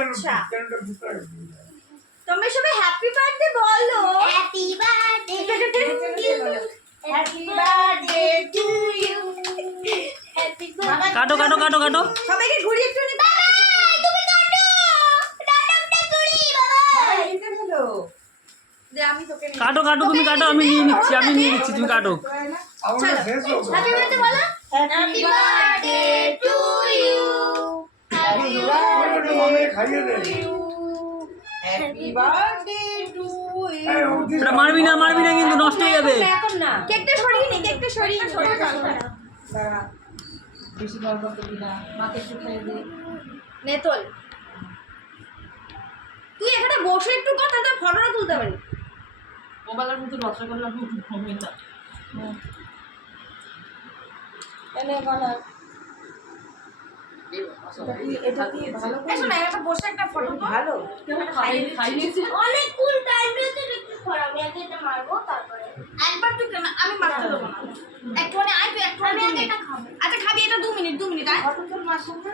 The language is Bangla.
আচ্ছা তোমরা সবাই হ্যাপি বার্থডে বলো। Happy birthday happy birthday to you. Happy birthday কাটো কাটো কাটো কাটো সবাইকে ঘুরিয়ে একটু নে। তুমি কাটো ডাডামটা করি বাবা এটা হলো যে আমি তোকে নিয়ে কাটো কাটো তুমি কাটো আমি নিয়ে নিচ্ছি তুমি কাটো হ্যাপি বার্থডে বলো happy birthday to you happy birthday happy birthday to you. এটা মারবি না কিন্তু নষ্ট হয়ে যাবে। এখন না কেকটা সরিয়ে নে, কেকটা সরিয়ে নে। দাঁড়া বেশি গল্প করবি না মাকে একটু খাইয়ে দে নে তোল তুই এখানে বসে একটু কর তাহলে ফটোটা তুলতে পারি। মোবাইলের মতো রসগোল্লা হবে না এনে বানা এটা কি ভালো এসো না একটা বসে একটা ফটো কর। ভালো খাইয়েছি অনেক কুল টাইম রয়েছে একটু খরা আমি আগে এটা মারবো তারপরে একবার তুই আমি মারতে দেবো না। একটুখানি আয় তুই একটু আমি আগে এটা খাবো আচ্ছা খাবি এটা 2 মিনিট আয়। কত তোর মার সঙ্গে